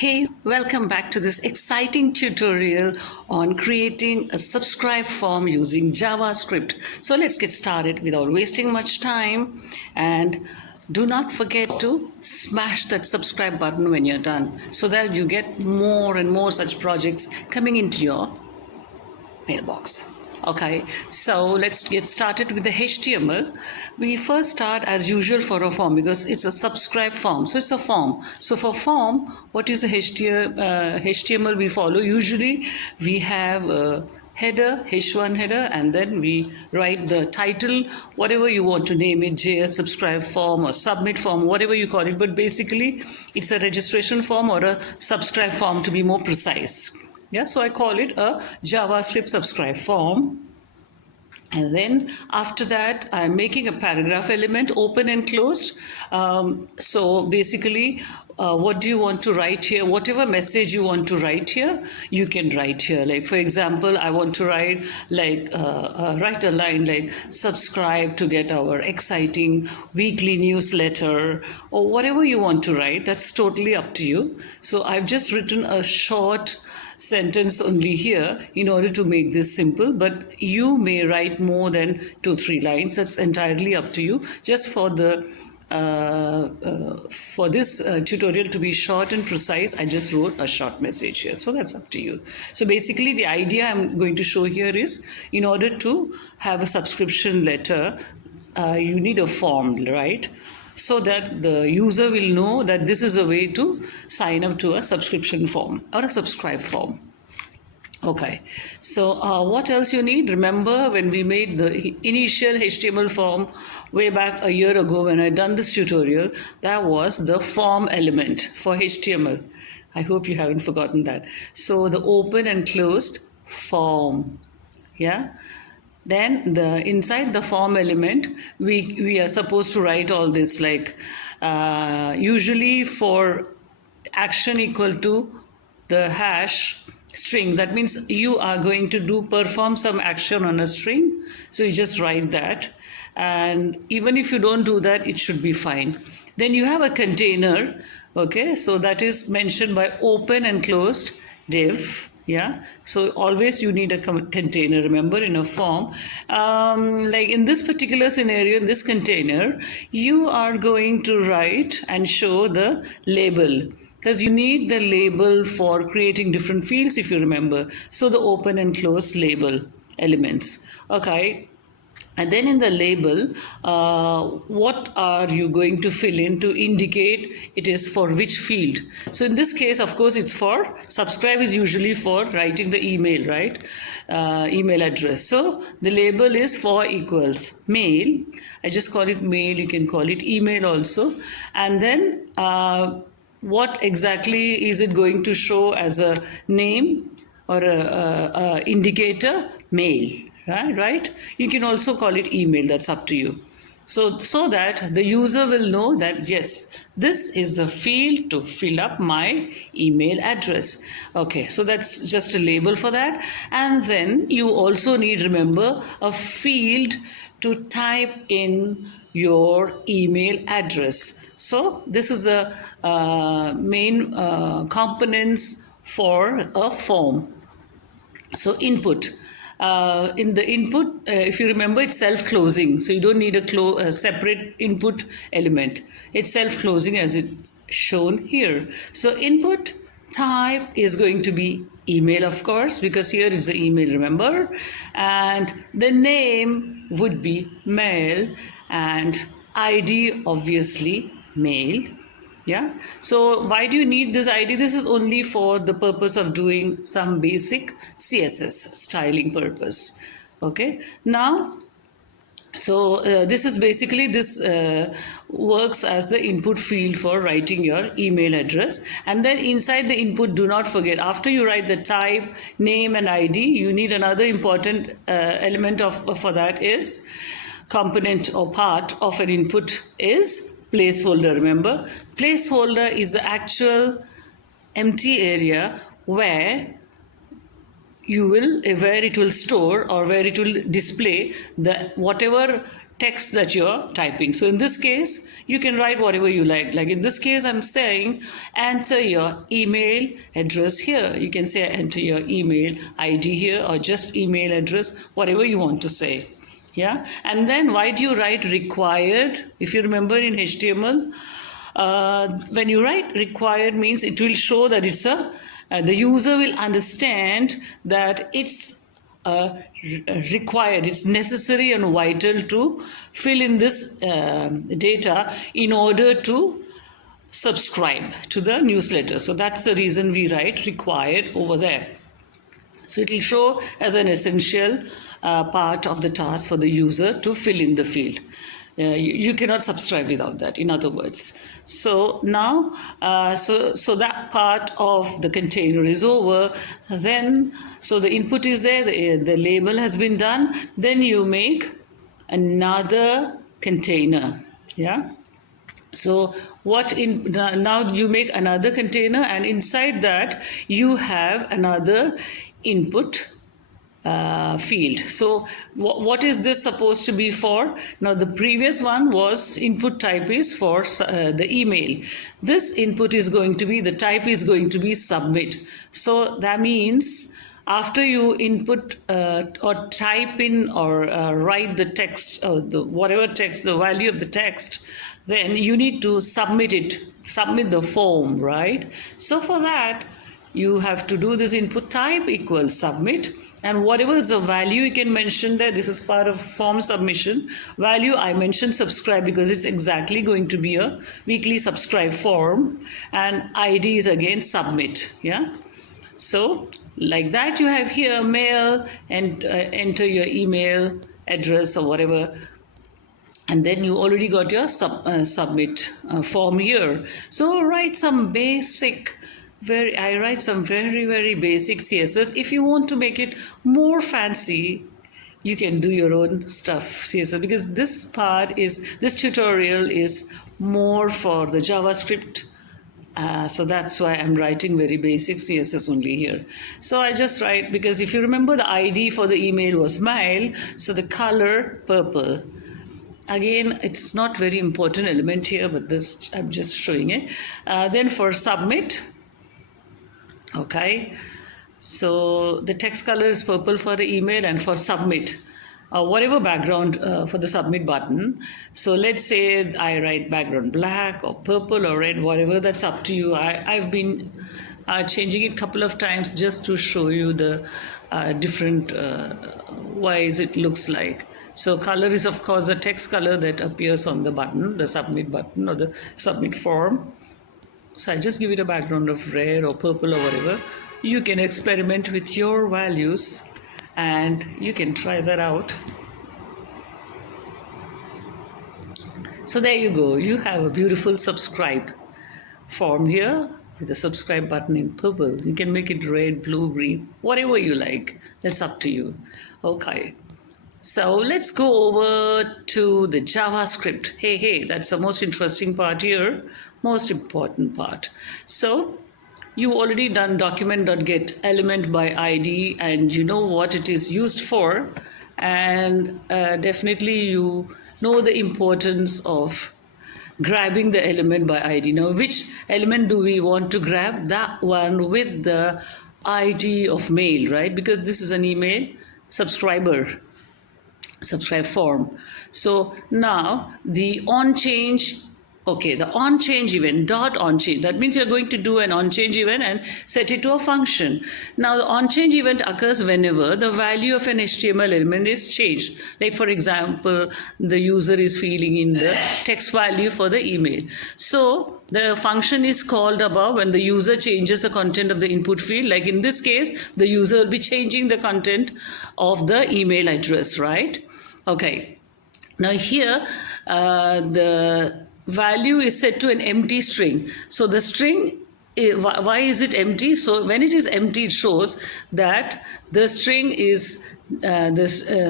Hey, welcome back to this exciting tutorial on creating a subscribe form using JavaScript. So let's get started without wasting much time, and do not forget to smash that subscribe button when you're done so that you get more and more such projects coming into your mailbox. Okay, so let's get started with the HTML. We first start as usual for a form because it's a subscribe form. So it's a form. So for form, what is the HTML we follow? Usually we have a header, H1 header, and then we write the title, whatever you want to name it, JS subscribe form or submit form, whatever you call it. But basically, it's a registration form or a subscribe form to be more precise. Yeah, so I call it a JavaScript subscribe form. And then after that, I'm making a paragraph element, open and closed. So basically, what do you want to write here? Whatever message you want to write here, you can write here. Like, for example, I want to write write a line like subscribe to get our exciting weekly newsletter, or whatever you want to write. That's totally up to you. So I've just written a short sentence only here in order to make this simple, but you may write more than 2-3 lines. That's entirely up to you. Just for the for this tutorial to be short and precise, I just wrote a short message here. So that's up to you. So basically the idea I'm going to show here is, in order to have a subscription letter, you need a form, right? So that the user will know that this is a way to sign up to a subscription form or a subscribe form. Okay, so what else you need? Remember when we made the initial HTML form way back a year ago when I done this tutorial, that was the form element for HTML. I hope you haven't forgotten that. So the open and closed form, yeah. Then inside the form element, we are supposed to write all this, like usually for action equal to the hash string. That means you are going to perform some action on a string. So you just write that. And even if you don't do that, it should be fine. Then you have a container. Okay, so that is mentioned by open and closed div. Yeah, so always you need a container, remember, in a form. Like in this particular scenario, in this container, you are going to write and show the label, because you need the label for creating different fields, if you remember. So the open and close label elements. Okay. And then in the label, what are you going to fill in to indicate it is for which field? So in this case, of course, it's for subscribe is usually for writing the email, right? Email address. So the label is for equals mail. I just call it mail. You can call it email also. And then what exactly is it going to show as a name or a indicator? Mail. Right? You can also call it email, that's up to you. So that the user will know that, yes, this is the field to fill up my email address. Okay, so that's just a label for that. And then you also need, remember, a field to type in your email address. So this is a main components for a form. So input. In the input, if you remember, it's self-closing. So you don't need a separate input element. It's self-closing as it shown here. So input type is going to be email, of course, because here is the email, remember? And the name would be mail, and ID, obviously, mail. Yeah, so why do you need this ID? This is only for the purpose of doing some basic CSS styling purpose. Okay, now, so this is basically, this works as the input field for writing your email address. And then inside the input, do not forget, after you write the type, name and ID, you need another important element for that is component or part of an input is placeholder. Remember, placeholder is the actual empty area where it will store or where it will display the whatever text that you're typing. So in this case, you can write whatever you like. Like in this case, I'm saying enter your email address here. You can say enter your email ID here, or just email address, whatever you want to say. Yeah. And then why do you write required? If you remember in HTML, when you write required means it will show that it's the user will understand that it's required, it's necessary and vital to fill in this data in order to subscribe to the newsletter. So that's the reason we write required over there. So it will show as an essential part of the task for the user to fill in the field. You cannot subscribe without that, in other words. So now, so that part of the container is over. Then, so the input is there, the label has been done. Then you make another container. Yeah. So now you make another container, and inside that you have another input field. So what is this supposed to be for? Now the previous one was input type is for the email. This input is going to be, the type is going to be submit. So that means after you input or type in or write the text, or whatever text, the value of the text, then you need to submit it, submit the form, right? So for that, you have to do this input type equals submit, and whatever is the value you can mention there. This is part of form submission. Value, I mentioned subscribe because it's exactly going to be a weekly subscribe form, and ID is again submit. Yeah. So like that you have here mail, and enter your email address or whatever, and then you already got your submit form here. So write some basic, I write some very, very basic CSS. If you want to make it more fancy, you can do your own stuff, CSS, because this tutorial is more for the JavaScript. So that's why I'm writing very basic CSS only here. So I just write, because if you remember the ID for the email was smile, so the color purple. Again, it's not very important element here, but this I'm just showing it. Then for submit, okay, so the text color is purple for the email, and for submit, whatever background for the submit button. So let's say I write background black or purple or red, whatever, that's up to you. I've been changing it a couple of times just to show you the different ways it looks like. So color is of course the text color that appears on the button, the submit button or the submit form. So I just give it a background of red or purple or whatever. You can experiment with your values and you can try that out. So there you go. You have a beautiful subscribe form here with the subscribe button in purple. You can make it red, blue, green, whatever you like. That's up to you. Okay. So let's go over to the JavaScript. Hey, that's the most interesting part here. Most important part. So you already done document.get element by ID, and you know what it is used for, and definitely you know the importance of grabbing the element by ID. Now which element do we want to grab? That one with the ID of mail, right? Because this is an email subscribe form. So now the on change, okay, the on change event dot on change, that means you're going to do an on change event and set it to a function. Now the on change event occurs whenever the value of an HTML element is changed. Like for example, the user is filling in the text value for the email. So the function is called above when the user changes the content of the input field. Like in this case, the user will be changing the content of the email address, right? Okay. Now here, the value is set to an empty string. So the string why is it empty? So when it is empty, it shows that the string is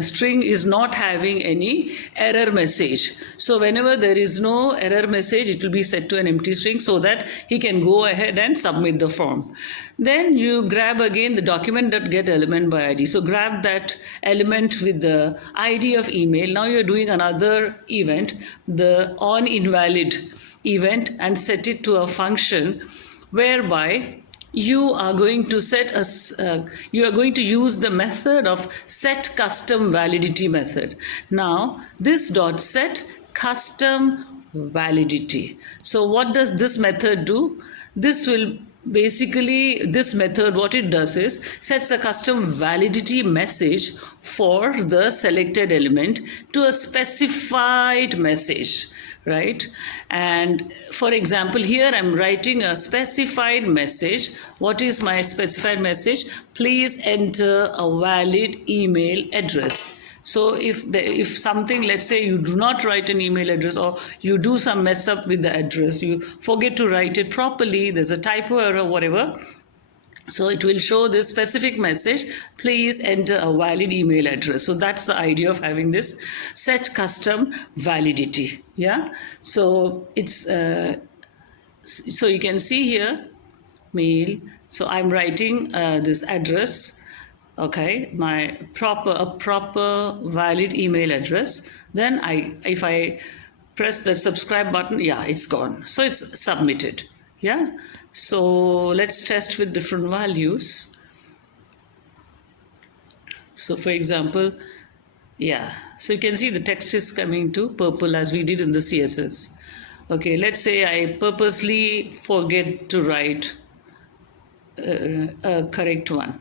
string is not having any error message. So whenever there is no error message, it will be set to an empty string so that he can go ahead and submit the form. Then you grab again the document.getElement by ID. So grab that element with the ID of email. Now you're doing another event, the onInvalid event, and set it to a function whereby you are going to you are going to use the method of set custom validity method. Now this dot set custom validity. So what does this method do? This will basically, this method, what it does is sets a custom validity message for the selected element to a specified message, right? And for example, here I'm writing a specified message. What is my specified message? Please enter a valid email address. So if something, let's say you do not write an email address, or you do some mess up with the address, you forget to write it properly, there's a typo error, whatever, so it will show this specific message, please enter a valid email address. So that's the idea of having this set custom validity. Yeah, so it's so you can see here mail. So I'm writing this address, okay, my proper valid email address. Then if I press the subscribe button, yeah, it's gone. So it's submitted. Yeah. So let's test with different values. So for example, yeah, so you can see the text is coming to purple as we did in the CSS. Okay, let's say I purposely forget to write a correct one.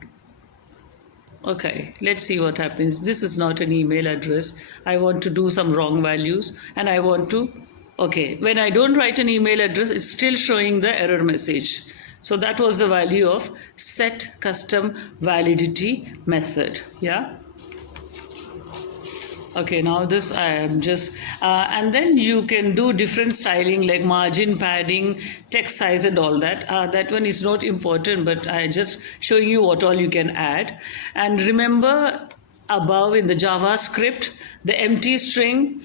Okay, let's see what happens. This is not an email address. I want to do some wrong values, and I want to, okay, when I don't write an email address, it's still showing the error message. So that was the value of set custom validity method. Yeah. Okay, now this I am just, and then you can do different styling like margin, padding, text size and all that. That one is not important, but I just showing you what all you can add. And remember above in the JavaScript, the empty string,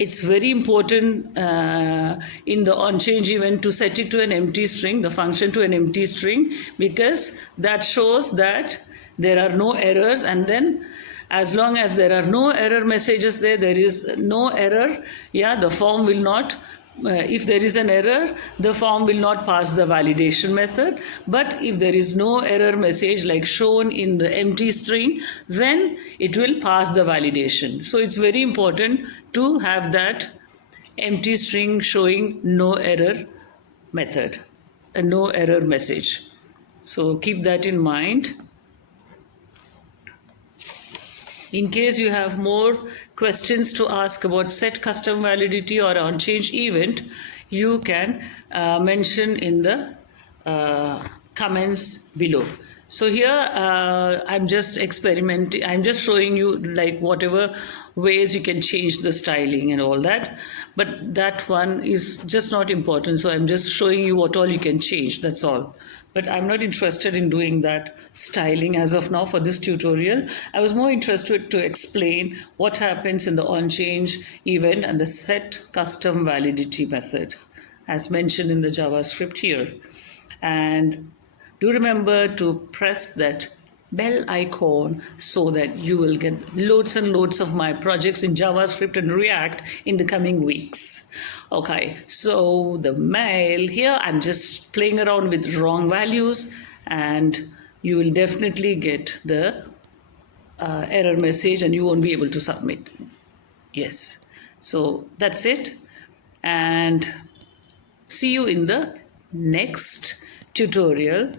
it's very important in the onChange event to set it to an empty string, the function to an empty string, because that shows that there are no errors, and then as long as there are no error messages there is no error. Yeah, the form will not, if there is an error, the form will not pass the validation method. But if there is no error message like shown in the empty string, then it will pass the validation. So it's very important to have that empty string showing no error method, a no error message. So keep that in mind. In case you have more questions to ask about set custom validity or onChange event, you can mention in the comments below. So here I'm just experimenting. I'm just showing you like whatever ways you can change the styling and all that. But that one is just not important. So I'm just showing you what all you can change. That's all. But I'm not interested in doing that styling as of now for this tutorial. I was more interested to explain what happens in the onChange event and the set custom validity method as mentioned in the JavaScript here. And do remember to press that bell icon so that you will get loads and loads of my projects in JavaScript and React in the coming weeks. Okay, so the mail here, I'm just playing around with wrong values, and you will definitely get the error message and you won't be able to submit. Yes, so that's it, and see you in the next tutorial.